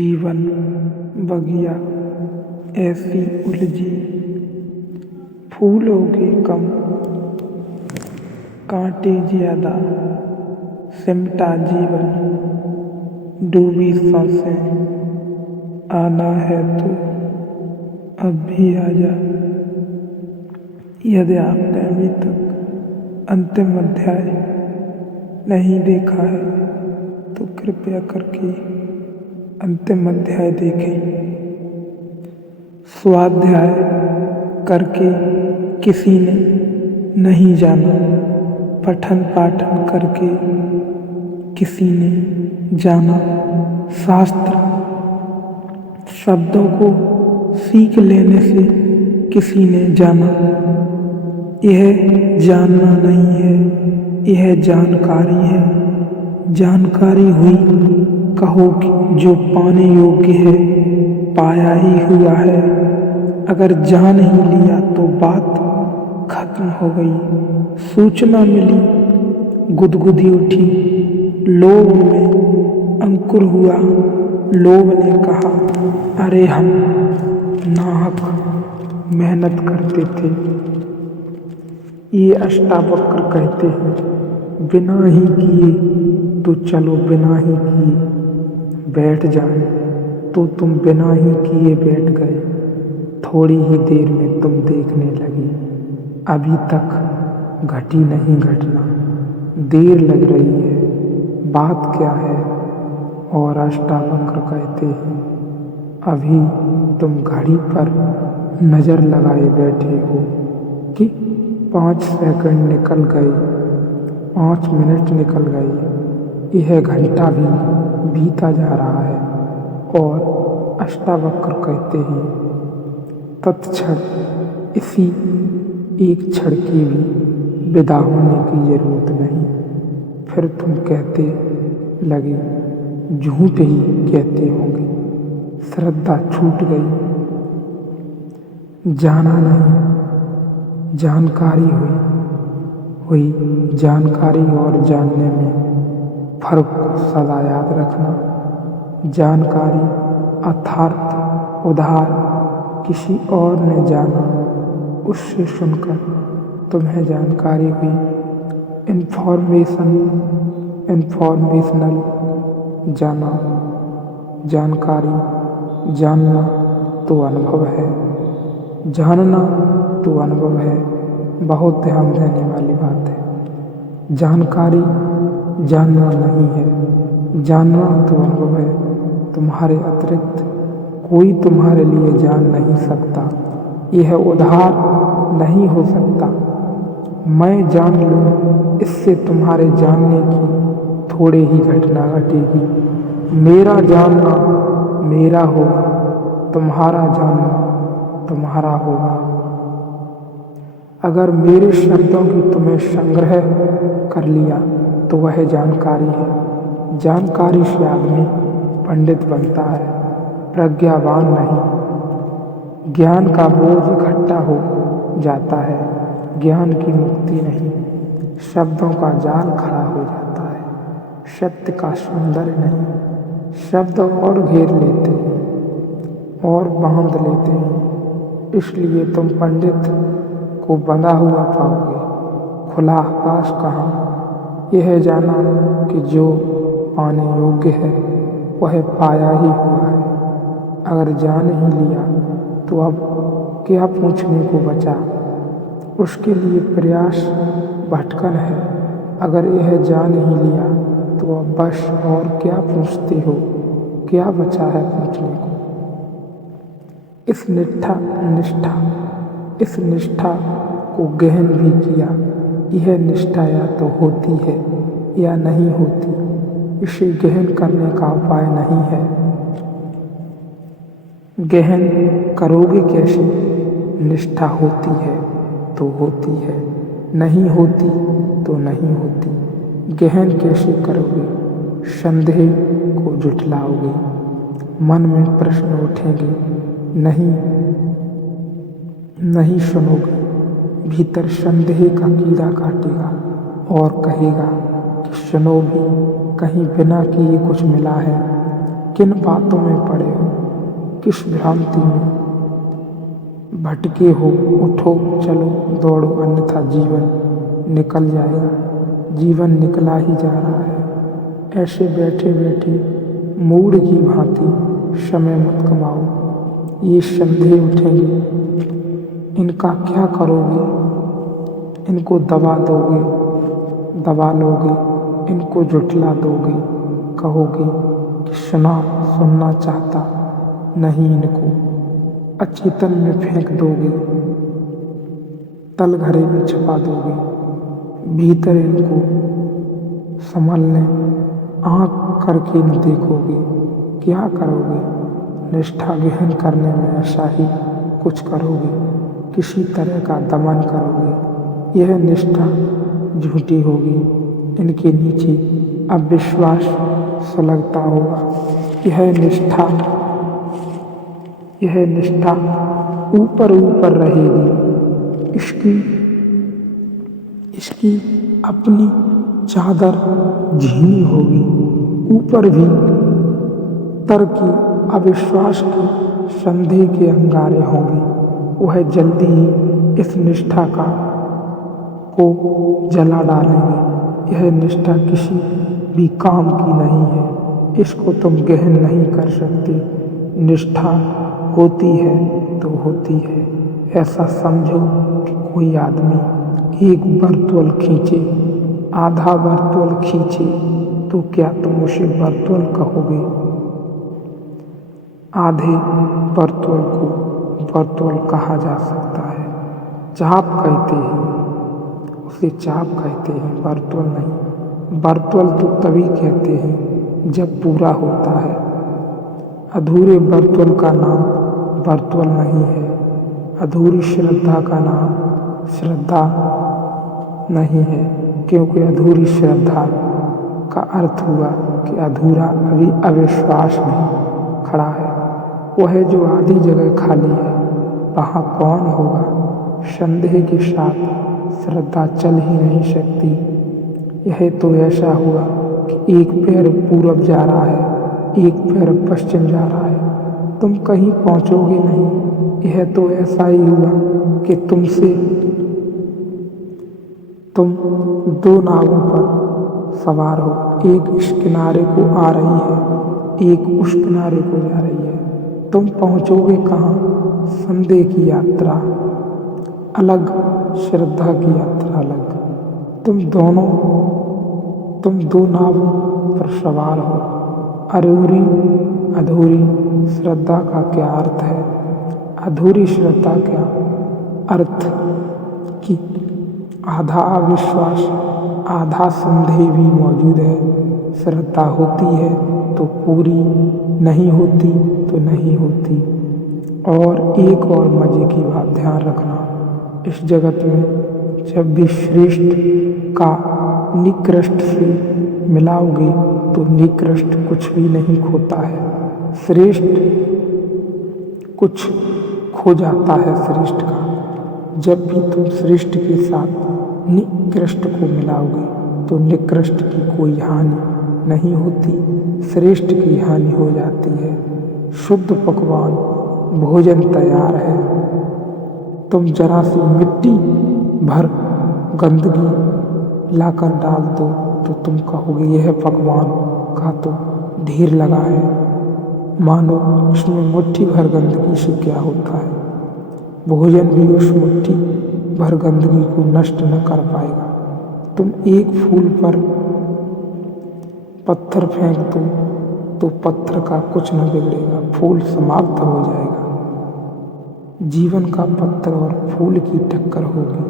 जीवन बगिया ऐसी उलझी, फूलोगे कम कांटे ज्यादा, सिमटा जीवन डूबी सांसें। आना है तो अब भी आजा। यदि आपने अभी तक अंतिम अध्याय नहीं देखा है तो कृपया करके अंतिम अध्याय देखें। स्वाध्याय करके किसी ने नहीं जाना, पठन पाठन करके किसी ने जाना, शास्त्र शब्दों को सीख लेने से किसी ने जाना। यह जानना नहीं है, यह जानकारी है। जानकारी हुई कहो कि जो पाने योग्य है, पाया ही हुआ है। अगर जान ही लिया तो बात खत्म हो गई। सूचना मिली, गुदगुदी उठी, लोभ में अंकुर हुआ। लोभ ने कहा, अरे हम नाहक मेहनत करते थे। ये अष्टावक्र कहते हैं, बिना ही किए तो चलो बिना ही किए बैठ जाए, तो तुम बिना ही किए बैठ गए। थोड़ी ही देर में तुम देखने लगे, अभी तक घटी नहीं घटना, देर लग रही है, बात क्या है। और अष्टावक्र कहते हैं, अभी तुम घड़ी पर नजर लगाए बैठे हो कि 5 सेकंड निकल गए, 5 मिनट निकल गए, यह घंटा भी बीता जा रहा है। और अष्टावक्र कहते हैं, तत्क्षण इसी एक क्षण की भी विदा होने की जरूरत नहीं। फिर तुम कहते लगे, झूठ ही कहते होंगे, श्रद्धा छूट गई। जाना नहीं, जानकारी हुई। जानकारी और जानने में फर्क को सदा याद रखना। जानकारी अर्थात उधार किसी और ने जाना, उससे सुनकर तुम्हें जानकारी हुई। इन्फॉर्मेशनल जाना, जानकारी जानना तो अनुभव है, जानना तो अनुभव है। बहुत ध्यान देने वाली बात है। जानकारी जानना नहीं है, जानना तो अनुभव है। तुम्हारे अतिरिक्त कोई तुम्हारे लिए जान नहीं सकता। यह उधार नहीं हो सकता। मैं जान लूँ, इससे तुम्हारे जानने की थोड़ी ही घटना घटेगी। मेरा जानना मेरा होगा, तुम्हारा जानना तुम्हारा होगा। अगर मेरे शब्दों की तुमने संग्रह कर लिया तो वह जानकारी है। जानकारी से आदमी पंडित बनता है, प्रज्ञावान नहीं। ज्ञान का बोझ इकट्ठा हो जाता है, ज्ञान की मुक्ति नहीं। शब्दों का जाल खड़ा हो जाता है, सत्य का सौंदर्य नहीं। शब्द और घेर लेते हैं और बांध लेते हैं, इसलिए तुम पंडित को बंधा हुआ पाओगे। खुला आकाश कहाँ। यह जाना कि जो पाने योग्य है वह पाया ही हुआ है। अगर जान ही लिया तो अब क्या पूछने को बचा। उसके लिए प्रयास भटकन है। अगर यह जान ही लिया तो अब बस और क्या पूछते हो, क्या बचा है पूछने को। इस निष्ठा को गहन भी किया। यह निष्ठा या तो होती है या नहीं होती। इसे गहन करने का उपाय नहीं है। गहन करोगे कैसे। निष्ठा होती है तो होती है, नहीं होती तो नहीं होती। गहन कैसे करोगे। संदेह को जुटलाओगे, मन में प्रश्न उठेंगे, नहीं सुनोगे। भीतर संदेह का कीड़ा काटेगा और कहेगा कि सुनो भी, कहीं बिना किए कुछ मिला है। किन बातों में पड़े हो, किस भ्रांति में भटके हो। उठो, चलो, दौड़ो, अन्यथा जीवन निकल जाएगा। जीवन निकला ही जा रहा है। ऐसे बैठे बैठे मूड की भांति समय मत कमाओ। ये संदेह उठेंगे, इनका क्या करोगे? इनको दबा दोगे, दबा लोगे, इनको जुटला दोगे। कहोगे कि सुनना चाहता नहीं, इनको अचेतन में फेंक दोगे, तलघरे में छिपा दोगे। भीतर इनको संभलने आँख करके न देखोगे। क्या करोगे? निष्ठा गहन करने में ऐसा ही कुछ करोगे, किसी तरह का दमन करोगे। यह निष्ठा झूठी होगी। इनके नीचे अविश्वास सुलगता होगा। यह निष्ठा ऊपर ऊपर रहेगी। इसकी अपनी चादर झीनी होगी। ऊपर भी तर्क की, अविश्वास की, संदेह के अंगारे होंगे। वह जल्दी ही इस निष्ठा को जला डालेंगे। यह निष्ठा किसी भी काम की नहीं है। इसको तुम गहन नहीं कर सकते। निष्ठा होती है तो होती है। ऐसा समझो कि कोई आदमी एक वर्तुल खींचे, आधा वर्तुल खींचे, तो क्या तुम उसे वर्तुल कहोगे? आधे वर्तुल को वर्तुल कहा जा सकता है। चाप कहते हैं, उसे चाप कहते हैं, वर्तुल नहीं। वर्तुल तो तभी कहते हैं जब पूरा होता है। अधूरे वर्तुल का नाम वर्तुल नहीं है। अधूरी श्रद्धा का नाम श्रद्धा नहीं है, क्योंकि अधूरी श्रद्धा का अर्थ हुआ कि अधूरा अविश्वास भी खड़ा है। वह जो आधी जगह खाली है, वहाँ कौन होगा? संदेह के साथ श्रद्धा चल ही नहीं सकती। यह तो ऐसा हुआ कि एक पैर पूरब जा रहा है, एक पैर पश्चिम जा रहा है। तुम कहीं पहुँचोगे नहीं। यह तो ऐसा ही हुआ कि तुम दो नावों पर सवार हो। एक इस किनारे को आ रही है, एक उस किनारे को जा रही है। तुम पहुँचोगे कहाँ? संदेह की यात्रा अलग, श्रद्धा की यात्रा अलग। तुम दो नावों पर सवार हो। अधूरी श्रद्धा का क्या अर्थ है? अधूरी श्रद्धा क्या अर्थ कि आधा अविश्वास, आधा संदेह भी मौजूद है। श्रद्धा होती है तो पूरी, नहीं होती तो नहीं होती। और एक और मजे की बात ध्यान रखना, इस जगत में जब भी श्रेष्ठ का निकृष्ट से मिलाओगे तो निकृष्ट कुछ भी नहीं खोता है, श्रेष्ठ कुछ खो जाता है श्रेष्ठ का। जब भी तुम श्रेष्ठ के साथ निकृष्ट को मिलाओगे तो निकृष्ट की कोई हानि नहीं होती, श्रेष्ठ की हानि हो जाती है। शुद्ध पकवान भोजन तैयार है। तुम जरा सी मिट्टी भर गंदगी लाकर डाल दो तो तुम कहोगे यह पकवान का तो ढेर लगा है। मानो इसमें मुट्ठी भर गंदगी से क्या होता है। भोजन भी उस मुट्ठी भर गंदगी को नष्ट न कर पाएगा। तुम एक फूल पर पत्थर फेंक दो तो पत्थर का कुछ न बिगड़ेगा, फूल समाप्त हो जाएगा। जीवन का पत्थर और फूल की टक्कर होगी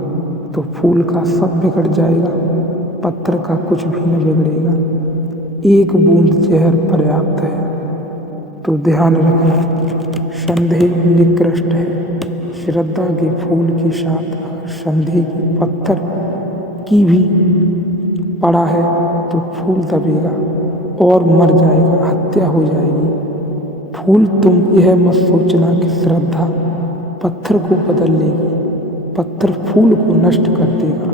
तो फूल का सब बिगड़ जाएगा, पत्थर का कुछ भी न बिगड़ेगा। एक बूंद जहर पर्याप्त है। तो ध्यान रखना, संदेह निकृष्ट है। श्रद्धा के फूल के साथ अगर संदेह की पत्थर की भी पड़ा है तो फूल दबेगा और मर जाएगा, हत्या हो जाएगी। फूल तुम यह मत सोचना कि श्रद्धा पत्थर को बदल लेगी, पत्थर फूल को नष्ट कर देगा।